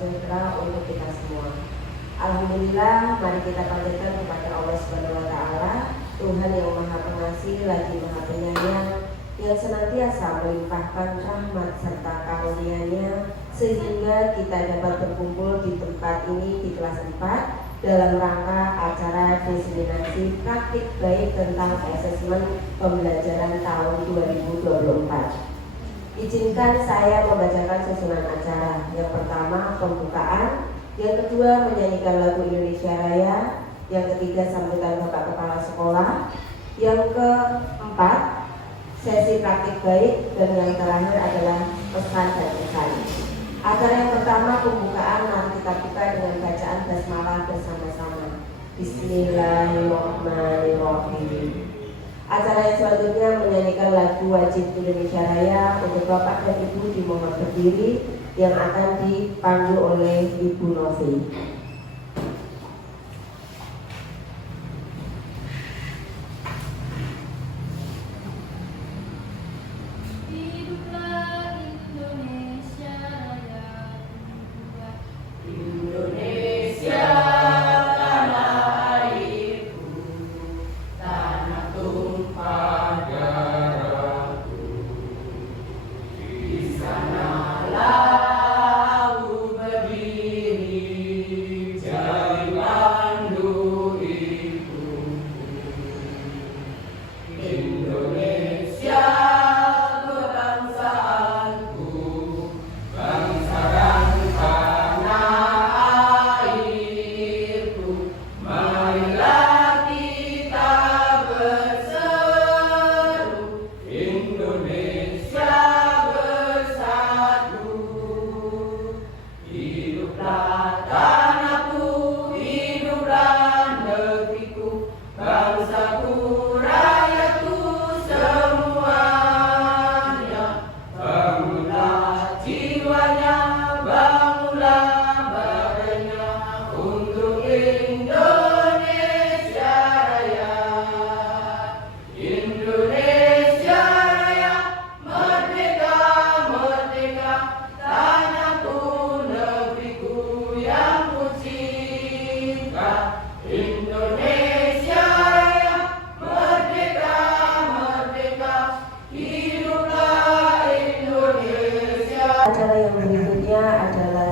sejahtera untuk kita semua. Alhamdulillah, mari kita panjatkan kepada Allah Subhanahu wa Ta'ala, Tuhan yang Maha Pengasih lagi Maha Penyayang, yang senantiasa melimpahkan rahmat serta karunia-Nya sehingga kita dapat berkumpul di tempat ini di kelas 4 dalam rangka acara diseminasi praktik baik tentang asesmen pembelajaran tahun 2024. Izinkan saya membacakan susunan acara. Yang pertama, pembukaan. Yang kedua, menyanyikan lagu Indonesia Raya. Yang ketiga, sambutan Bapak Kepala Sekolah. Yang keempat, sesi praktik baik. Dan yang terakhir adalah pesan dan pesan. Acara yang pertama, pembukaan, mari kita buka dengan bacaan basmalah bersama-sama. Bismillahirrahmanirrahim. Acara yang selanjutnya menyanyikan lagu wajib Indonesia Raya. Untuk Bapak dan Ibu dimohon berdiri, yang akan dipandu oleh Ibu Novi.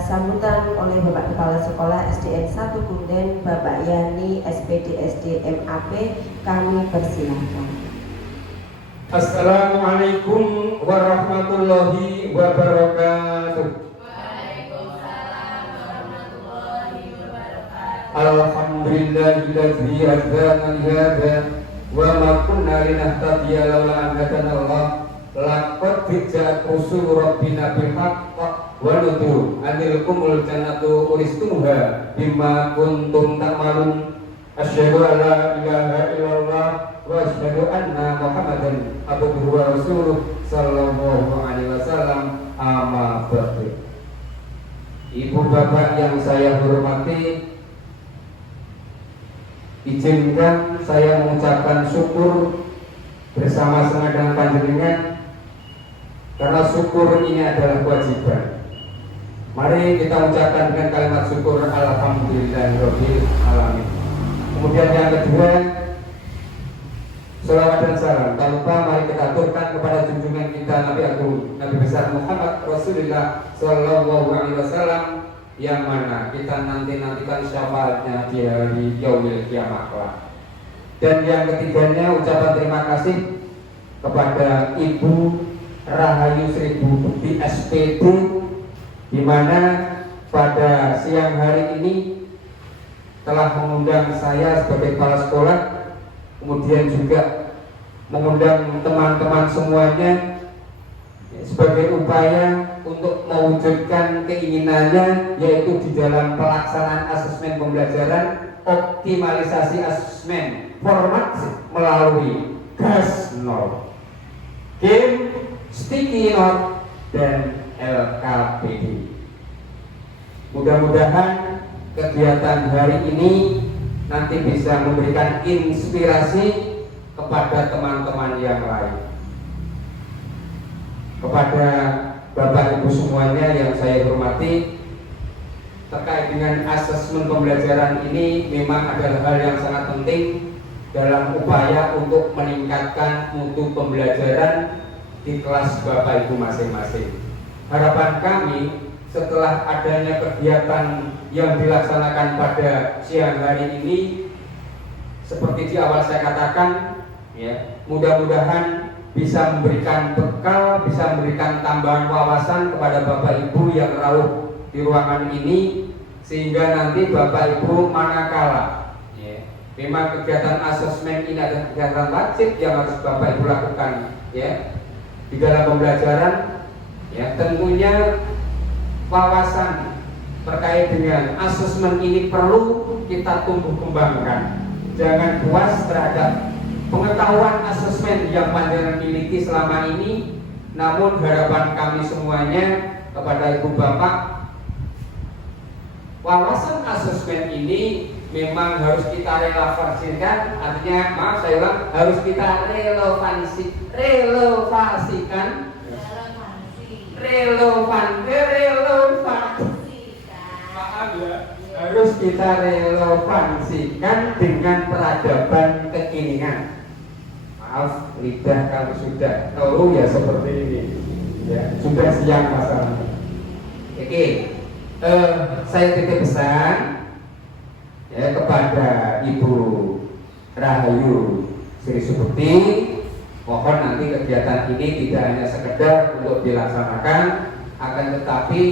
Sambutan oleh Bapak Kepala Sekolah SDN 1 Kunden, Bapak Yani, SPD SD MAP, kami persilahkan. Assalamualaikum warahmatullahi wabarakatuh. Waalaikumsalam warahmatullahi wabarakatuh. Alhamdulillahilladzi hadana li hadza wa ma kunna linahtadiya laula an hadana Allah. Laqad ja'at rusul rabbina bil haqq wa nudu anilkumul jannatu uristumuha bima kuntum ta'malun. Asyhadu an la ilaha illallah wa asyhadu anna Muhammadan abduhu wa rasuluh sallallahu alaihi wasallam. Amma ba'du. Ibu bapak yang saya hormati, izinkan saya mengucapkan syukur bersama-sama dengan panjenengan, karena syukur ini adalah kewajiban. Mari kita ucapkan dengan kalimat syukur alhamdulillahirabbil alamin. Kemudian yang kedua, selawat dan salam tak lupa mari kita aturkan kepada junjungan kita Nabi Agung, Nabi besar Muhammad Rasulullah sallallahu alaihi wasallam, yang mana kita nantikan syafaatnya di hari yaumil kiamah kelak. Dan yang ketiganya, ucapan terima kasih kepada Ibu Rahayu Seribu Bukti SPD, di mana pada siang hari ini telah mengundang saya sebagai kepala sekolah, kemudian juga mengundang teman-teman semuanya sebagai upaya untuk mewujudkan keinginannya, yaitu di dalam pelaksanaan asesmen pembelajaran, optimalisasi asesmen format melalui GAS 0, game, sticky note, dan LKPD. Mudah-mudahan kegiatan hari ini nanti bisa memberikan inspirasi kepada teman-teman yang lain. Kepada Bapak Ibu semuanya yang saya hormati, terkait dengan asesmen pembelajaran ini memang adalah hal yang sangat penting dalam upaya untuk meningkatkan mutu pembelajaran di kelas Bapak Ibu masing-masing. Harapan kami setelah adanya kegiatan yang dilaksanakan pada siang hari ini, seperti di awal saya katakan, ya, mudah-mudahan bisa memberikan bekal, bisa memberikan tambahan wawasan kepada Bapak Ibu yang rawuh di ruangan ini, sehingga nanti Bapak Ibu manakala memang kegiatan asesmen ini adalah kegiatan wajib yang harus Bapak Ibu lakukan, ya, di dalam pembelajaran, ya, tentunya wawasan terkait dengan asesmen ini perlu kita tumbuh kembangkan. Jangan puas terhadap pengetahuan asesmen yang panjenengan miliki selama ini, namun harapan kami semuanya kepada Ibu Bapak, wawasan asesmen ini memang harus kita relevansikan. Artinya, maaf saya ulang, harus kita relevasikan, maaf ya, harus kita relevansikan dengan peradaban kekinian. Maaf, lidah kalau sudah tahu ya seperti ini, ya sudah siang masalahnya. Oke, saya titip pesan ya kepada Ibu Rahayu Sri Subuti, mohon nanti kegiatan ini tidak hanya sekedar untuk dilaksanakan, akan tetapi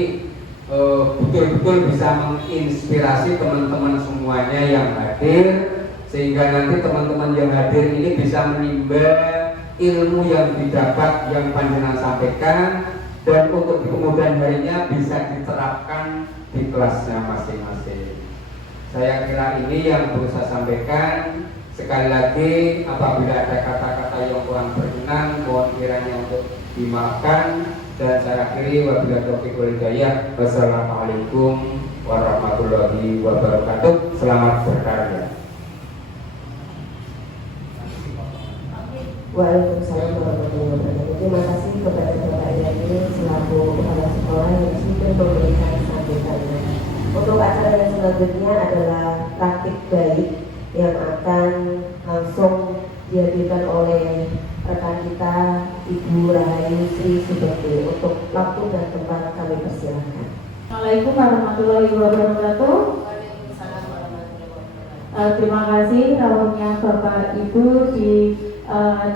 betul-betul bisa menginspirasi teman-teman semuanya yang hadir, sehingga nanti teman-teman yang hadir ini bisa menimba ilmu yang didapat yang panjenengan sampaikan, dan untuk di kemudian harinya bisa diterapkan di kelasnya masing-masing. Saya kira ini yang perlu saya sampaikan. Sekali lagi, apabila ada kata-kata yang kurang berkenan, mohon kiranya untuk dimaafkan. Dan saya akhiri, wabillahi taufiq wal hidayah. Wassalamualaikum warahmatullahi wabarakatuh. Selamat berkarya. Waalaikumsalam warahmatullahi wabarakatuh. Terima kasih kepada Bapak Yani selaku kepala sekolah yang sudah memberikan sambutannya. Untuk acara yang selanjutnya adalah praktik baik yang akan langsung dihadirkan oleh rekan kita Ibu Rahayu Sri Subuti. Untuk waktu dan tempat kami persilahkan. Assalamualaikum warahmatullahi wabarakatuh. Terima kasih rawuhnya Bapak Ibu di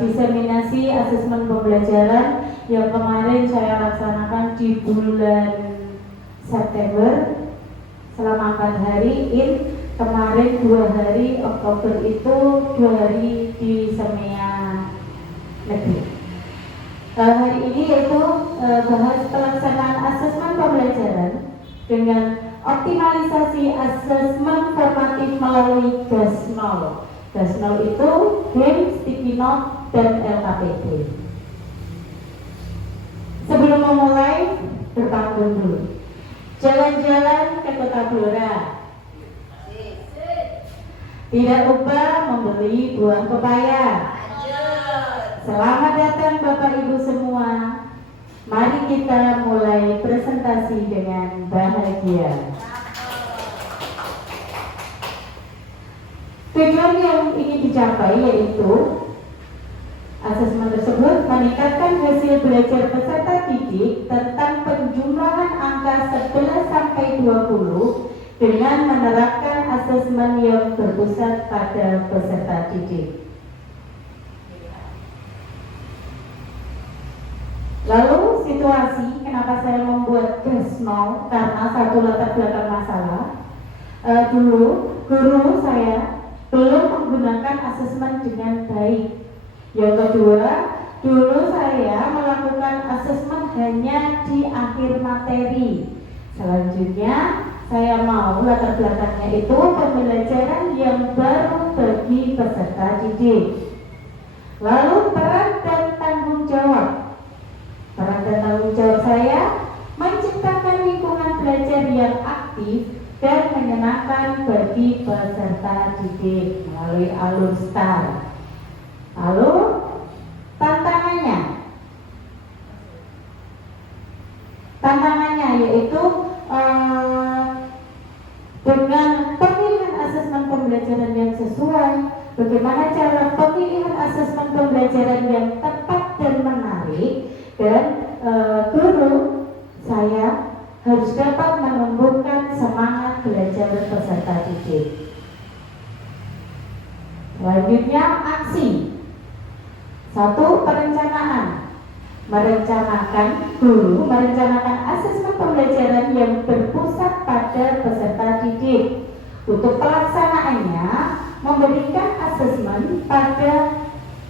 diseminasi asesmen pembelajaran yang kemarin saya laksanakan di bulan September selama 4 hari. Kemarin 2 hari Oktober itu 2 hari di Semea Negeri. Hari ini yaitu bahas pelaksanaan asesmen pembelajaran dengan optimalisasi asesmen formatif melalui GAS-0. GAS-0 itu game, sticky note, dan LKPD. Sebelum memulai, berpantun dulu. Jalan-jalan ke Kota Blora, tidak lupa membeli buah pepaya. Selamat datang Bapak Ibu semua. Mari kita mulai presentasi dengan bahagia. Tujuan yang ingin dicapai yaitu asesmen tersebut meningkatkan hasil belajar peserta didik tentang penjumlahan angka 11 sampai 20 dengan menerapkan asesmen yang berpusat pada peserta didik. Lalu situasi kenapa saya membuat GAS-0, karena satu latar belakang masalah. Dulu guru saya belum menggunakan asesmen dengan baik. Yang kedua, dulu saya melakukan asesmen hanya di akhir materi. Selanjutnya saya mau latar belakangnya itu pembelajaran yang baru bagi peserta didik. Lalu peran dan tanggung jawab. Peran dan tanggung jawab saya menciptakan lingkungan belajar yang aktif dan menyenangkan bagi peserta didik melalui alur STAR. Lalu tantangannya yaitu bagaimana cara pemilihan asesmen pembelajaran yang tepat dan menarik, dan guru saya harus dapat menumbuhkan semangat belajar peserta didik. Selanjutnya aksi. 1. Perencanaan. Guru merencanakan asesmen pembelajaran yang berpusat pada peserta didik. Untuk pelaksanaannya, memberikan asesmen pada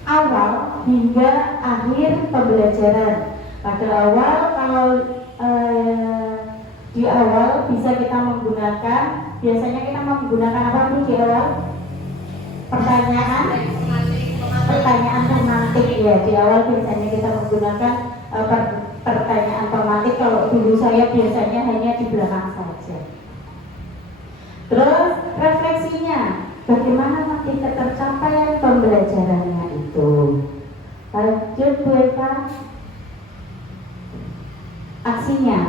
awal hingga akhir pembelajaran. Pada awal, kalau di awal bisa kita menggunakan, biasanya kita menggunakan apa nih di awal? Pertanyaan pemantik ya. Di awal biasanya kita menggunakan pertanyaan pemantik. Kalau dulu saya biasanya hanya di belakang saja. Terus refleksinya, bagaimana nanti ketercapaian pembelajarannya itu. Lanjut Bu Eva. Aksinya,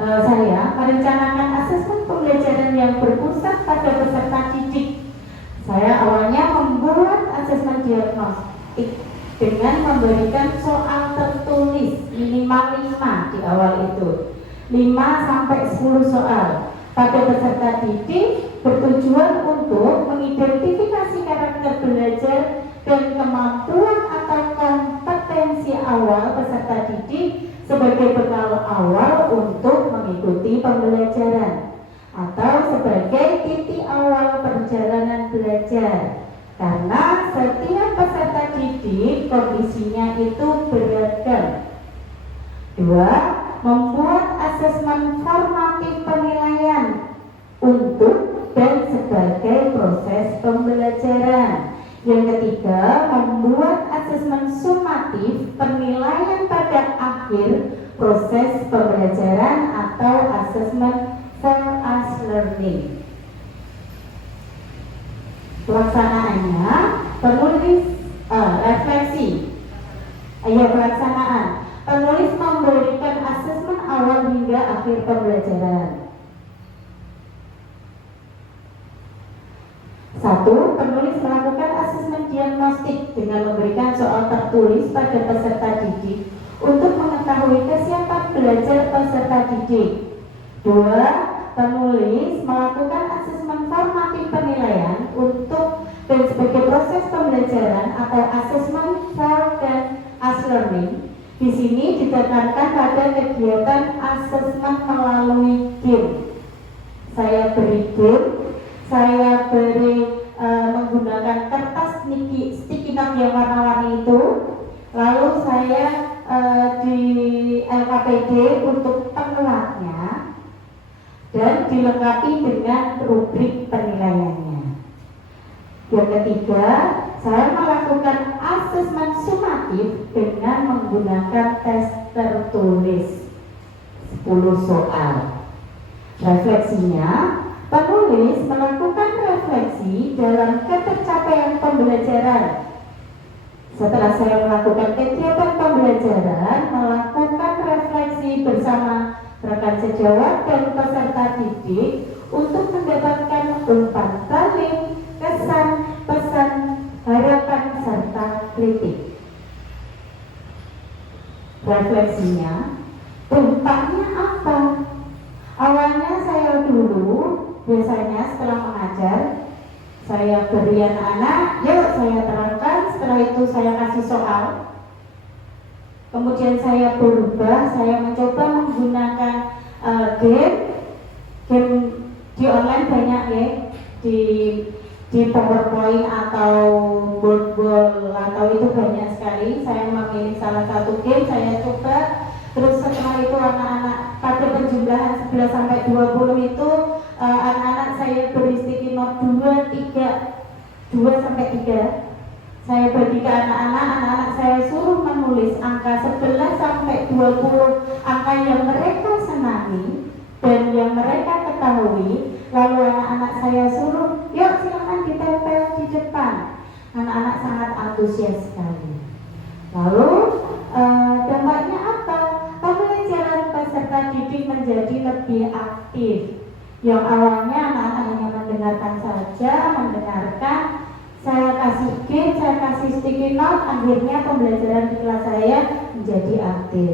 saya merencanakan asesmen pembelajaran yang berpusat pada peserta didik. Saya awalnya membuat asesmen diagnostik dengan memberikan soal tertulis minimal 5 di awal itu, 5 sampai 10 soal pada peserta didik, bertujuan untuk mengidentifikasi karakter belajar dan kemampuan atau kompetensi awal peserta didik sebagai bekal awal untuk mengikuti pembelajaran atau sebagai titik awal perjalanan belajar, karena setiap peserta didik kondisinya itu beragam. 2. Membuat asesmen formatif penilaian untuk dan sebagai proses pembelajaran. Yang ketiga, membuat asesmen sumatif penilaian pada akhir proses pembelajaran atau asesmen for us learning. Pelaksanaannya, penulis refleksi. Pelaksanaan. Penulis memberikan asesmen awal hingga akhir pembelajaran. 1. Penulis melakukan asesmen diagnostik dengan memberikan soal tertulis pada peserta didik untuk mengetahui kesiapan belajar peserta didik. 2. Penulis melakukan asesmen formatif penilaian untuk dan sebagai proses pembelajaran atau asesmen for dan as learning. Di sini ditekankan pada kegiatan asesmen melalui game. Saya beri game, saya beri menggunakan kertas sticky note yang warna-warni itu, lalu saya di LKPD untuk penguatnya dan dilengkapi dengan rubrik penilaiannya. Yang ketiga, saya melakukan asesmen sumatif dengan menggunakan tes tertulis 10 soal. Refleksinya, penulis melakukan refleksi dalam ketercapaian pembelajaran. Setelah saya melakukan kegiatan pembelajaran, melakukan refleksi bersama rekan sejawat dan peserta didik untuk mendapatkan umpan balik, kesan, pesan, harapan, serta kritik. Refleksinya, dampaknya apa? Awalnya saya dulu, biasanya setelah mengajar, saya beri anak-anak, yuk saya terangkan, setelah itu saya kasih soal. Kemudian saya berubah, saya mencoba menggunakan game di online banyak ya, di PowerPoint atau board atau itu banyak sekali. Saya memilih salah satu game, saya coba. Terus setelah itu anak-anak pada penjumlahan 11 sampai 20 itu anak-anak saya beri sticky note 2 sampai 3. Saya bagi ke anak-anak saya suruh menulis angka 11 sampai 20, angka yang mereka senangi dan yang mereka ketahui. Lalu anak-anak saya suruh, yuk silakan ditempel di depan. Anak-anak sangat antusias sekali. Lalu dampaknya apa? Pembelajaran peserta didik menjadi lebih aktif. Yang awalnya anak-anak hanya mendengarkan saja, saya kasih gift, saya kasih sticky note, akhirnya pembelajaran di kelas saya menjadi aktif.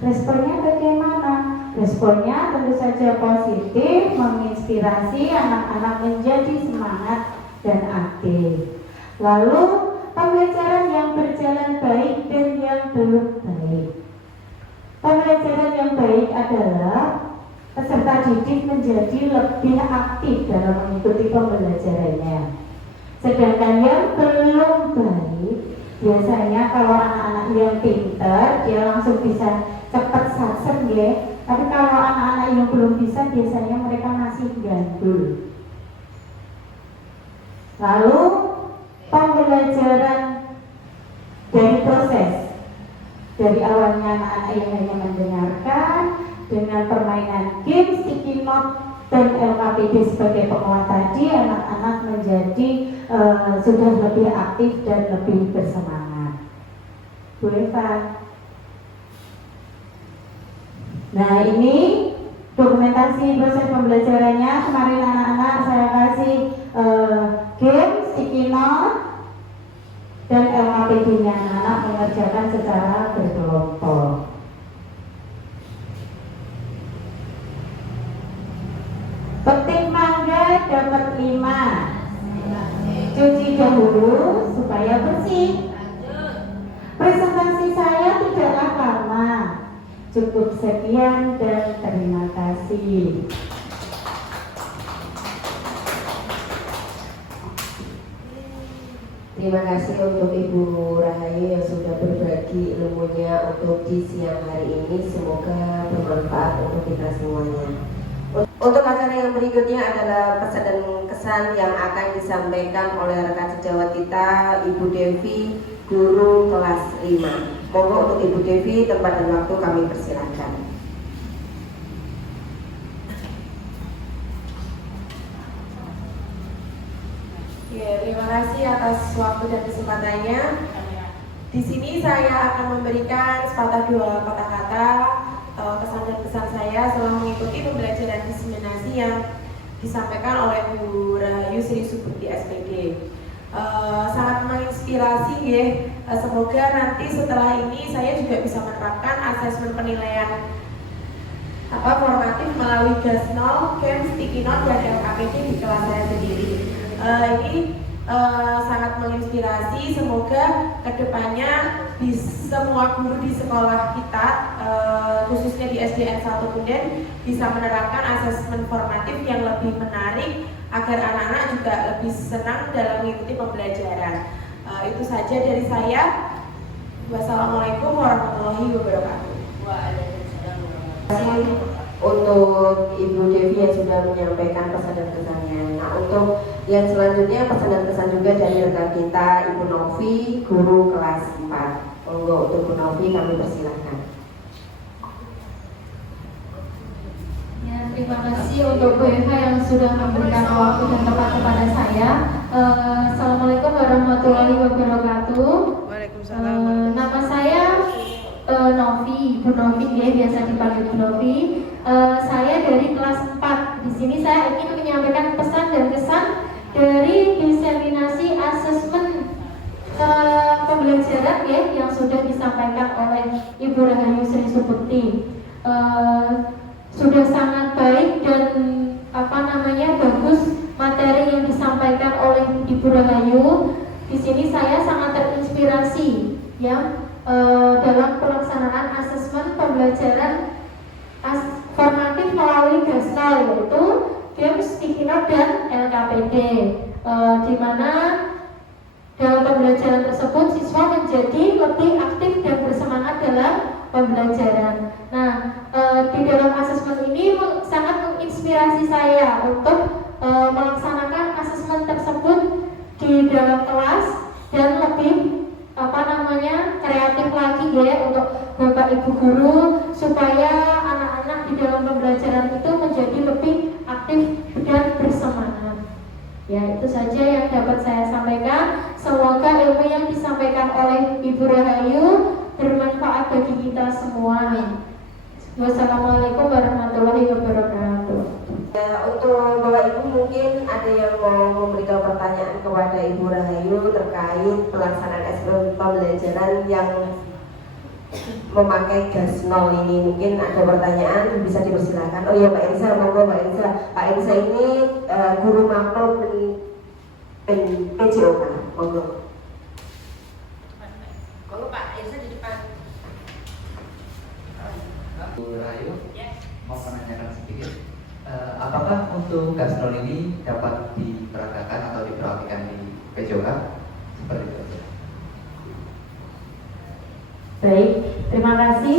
Responnya bagaimana? Responnya tentu saja positif, menginspirasi anak-anak menjadi semangat dan aktif. Lalu pembelajaran yang berjalan baik dan yang belum baik. Pembelajaran yang baik adalah peserta didik menjadi lebih aktif dalam mengikuti pembelajarannya. Sedangkan yang belum baik, biasanya kalau anak-anak yang pintar dia langsung bisa cepat sasen ya. Tapi kalau anak-anak yang belum bisa, biasanya mereka masih gandul. Lalu pembelajaran dari proses, dari awalnya anak-anak yang hanya mendengarkan dengan permainan game, sticky note, dan LKPD sebagai penguat tadi, anak-anak menjadi sudah lebih aktif dan lebih bersemangat. Bu Eva. Nah, ini dokumentasi proses pembelajarannya. Kemarin anak-anak saya kasih game, sticky note, dan LKPD-nya. Anak-anak mengerjakan secara berkelompok. Petik mangga dapat 5. Cuci dahulu supaya bersih. Presentasi saya tidaklah lama. Cukup sekian dan terima kasih. Terima kasih untuk Ibu Rahayu yang sudah berbagi ilmunya untuk di siang hari ini. Semoga bermanfaat untuk kita semuanya. Untuk acara yang berikutnya adalah pesan dan kesan yang akan disampaikan oleh rekan sejawat kita, Ibu Devi, guru kelas 5. Monggo untuk Ibu Devi, tempat dan waktu kami persilakan. Ya, terima kasih atas waktu dan kesempatannya. Di sini saya akan memberikan sepatah dua patah kata pesan dan kesan saya selama mengikuti pembelajaran diseminasi yang disampaikan oleh Bu Rahayu Sri Subukti SPD. Sangat menginspirasi ya. Semoga nanti setelah ini saya juga bisa menerapkan asesmen penilaian formatif melalui GAS0, CAM, Sticky Note, dan LKPD di kelas saya sendiri. Ini sangat menginspirasi. Semoga kedepannya di semua guru di sekolah kita, khususnya di SDN 1 Punden, bisa menerapkan asesmen formatif yang lebih menarik agar anak-anak juga lebih senang dalam mengikuti pembelajaran. Itu saja dari saya. Wassalamualaikum warahmatullahi wabarakatuh. Terima kasih untuk Ibu Devi yang sudah menyampaikan pesan dan kesannya. Nah, untuk yang selanjutnya pesan dan kesan juga dari rekan kita, Ibu Novi, guru kelas 4. Monggo untuk Bu Novi kami persilahkan. Ya, terima kasih untuk Bu Eva yang sudah memberikan waktu dan tempat kepada saya. Assalamualaikum warahmatullahi wabarakatuh. Waalaikumsalam. Nama saya Novi, Bu Novi ya, biasa dipanggil Bu Novi. Saya dari kelas 4. Di sini saya ingin menyampaikan pesan dan kesan dari diseminasi asesmen pembelajaran ya yang sudah disampaikan oleh Ibu Rahayu Sri Subukti. Sudah sangat baik dan bagus materi yang disampaikan oleh Ibu Rahayu. Di sini saya sangat terinspirasi ya dalam pelaksanaan asesmen pembelajaran formatif melalui GAS0, yaitu game, sticky note, dan LKPD, di mana dalam pembelajaran tersebut siswa menjadi lebih aktif dan bersemangat dalam pembelajaran. Nah, di dalam asesmen ini sangat menginspirasi saya untuk melaksanakan asesmen tersebut di dalam kelas dan lebih kreatif lagi ya untuk Bapak Ibu guru supaya anak-anak di dalam pembelajaran itu menjadi lebih aktif dan bersemangat. Ya, itu saja yang dapat saya sampaikan. Semoga ilmu yang disampaikan oleh Ibu Rahayu bermanfaat bagi kita semua. Wassalamualaikum warahmatullahi wabarakatuh. Untuk Bapak Ibu mungkin ada yang mau memberikan pertanyaan kepada Ibu Rahayu pembelajaran yang memakai gas nol ini. Mungkin ada pertanyaan, bisa dipersilakan. Oh ya Mbak Elsa, monggo Mbak Elsa. Pak Elsa ini guru makro PJOK, monggo. Monggo Pak Elsa di depan. Bu Rahayu, mau menanyakan sedikit, apakah untuk gas nol ini dapat diperagakan atau diperhatikan di PJOK? Seperti itu. Baik, terima kasih.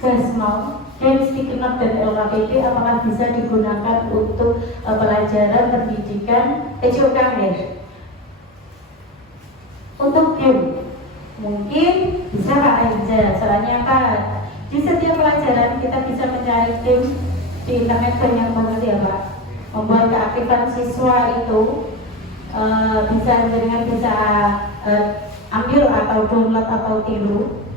Gasmol, Sticky Note dan LKPD apakah bisa digunakan untuk pelajaran pendidikan PJOK ya? Untuk game, mungkin bisa Pak Aiza. Soalnya apa? Di setiap pelajaran kita bisa mencari game di internet banyak banget ya Pak. Membuat keaktifan siswa itu bisa ambil atau download atau tiru.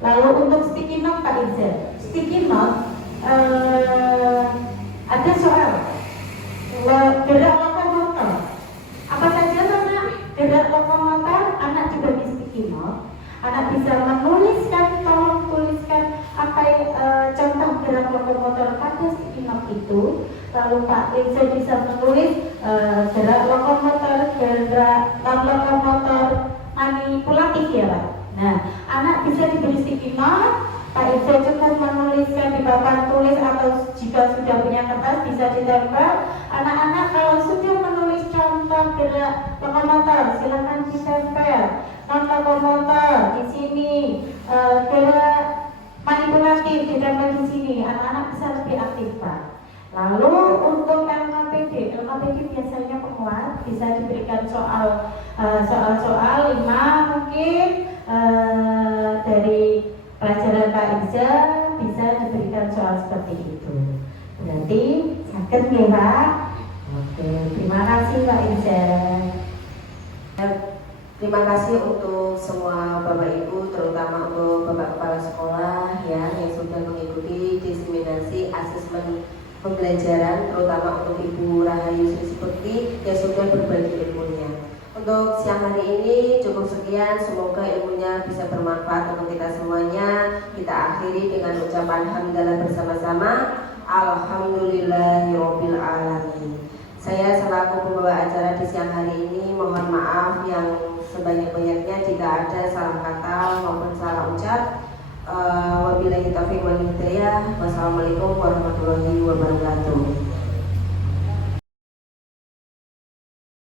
Lalu untuk sticky note Pak Iza, sticky note ada soal gerak lokomotor. Apa saja karena gerak lokomotor, anak juga di sticky note. Anak bisa menuliskan, tolong tuliskan apa contoh gerak lokomotor pada sticky note itu. Lalu Pak Iza bisa menulis gerak lokomotor manipulatif ya Pak. Nah, anak bisa diberi sticky note, Pak Iza cukup menuliskan di papan tulis atau jika sudah punya kertas bisa ditempel. Anak-anak kalau sudah menulis contoh gerak lokomotor, silakan ditempel. Non lokomotor di sini, gerak manipulatif ditempel di sini. Anak-anak bisa lebih aktif Pak. Lalu untuk LKPD biasanya penguat, bisa diberikan soal-soal 5 mungkin dari pelajaran Pak Iza bisa diberikan soal seperti itu. Berarti sakit ya Pak. Oke, terima kasih Pak Iza. Terima kasih untuk semua Bapak Ibu, terutama untuk Bapak Kepala Sekolah ya yang sudah mengikuti diseminasi asesmen pembelajaran, terutama untuk Ibu Rahayu Sri Supekti yang sudah berbagi ilmunya. Untuk siang hari ini cukup sekian, semoga ilmunya bisa bermanfaat untuk kita semuanya. Kita akhiri dengan ucapan hamdalah bersama-sama. Alhamdulillahirabbil alamin. Saya selaku pembawa acara di siang hari ini mohon maaf yang sebanyak-banyaknya jika ada salah kata maupun salah ucap. Wabillahi taufiq wal hidayah. Wassalamualaikum warahmatullahi wabarakatuh.